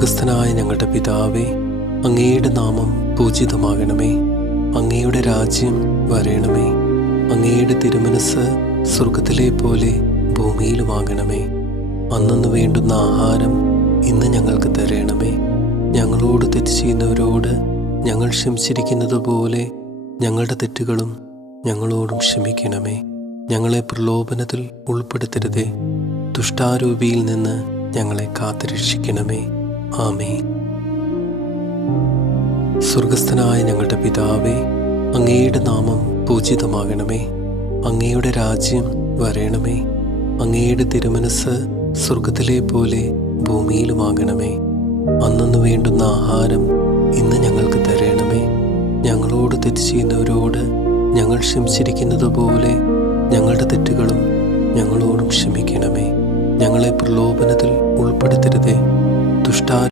സ്വർഗസ്ഥനായ ഞങ്ങളുടെ പിതാവേ, അങ്ങയുടെ നാമം പൂജിതമാകണമേ. അങ്ങയുടെ രാജ്യം വരേണമേ. അങ്ങയുടെ തിരുമനസ് സ്വർഗത്തിലെ പോലെ ഭൂമിയിലുമാകണമേ. അന്നന്ന് വേണ്ടുന്ന ആഹാരം ഇന്ന് ഞങ്ങൾക്ക് തരണമേ. ഞങ്ങളോട് തെറ്റ് ചെയ്യുന്നവരോട് ഞങ്ങൾ ക്ഷമിച്ചിരിക്കുന്നത് പോലെ ഞങ്ങളുടെ തെറ്റുകളും ഞങ്ങളോടും ക്ഷമിക്കണമേ. ഞങ്ങളെ പ്രലോഭനത്തിൽ ഉൾപ്പെടുത്തരുതേ, ദുഷ്ടാരൂപിയിൽ നിന്ന് ഞങ്ങളെ കാത്തുരക്ഷിക്കണമേ. ആമേൻ. സ്വർഗസ്ഥനായ ഞങ്ങളുടെ പിതാവേ, അങ്ങയുടെ നാമം പൂജിതമാകണമേ. അങ്ങയുടെ രാജ്യം വരേണമേ. അങ്ങയുടെ തിരുമനസ് സ്വർഗത്തിലെ പോലെ ഭൂമിയിലുമാകണമേ. അന്നന്ന് വേണ്ടുന്ന ആഹാരം ഇന്ന് ഞങ്ങൾക്ക് തരണമേ. ഞങ്ങളോട് തെറ്റ് ചെയ്യുന്നവരോട് ഞങ്ങൾ ക്ഷമിച്ചിരിക്കുന്നത് പോലെ ഞങ്ങളുടെ തെറ്റുകളും ഞങ്ങളോടും ക്ഷമിക്കണമേ. ഞങ്ങളെ പ്രലോഭനത്തിൽ ഉൾപ്പെടുത്തരുതേ, ദുഷ്ടാ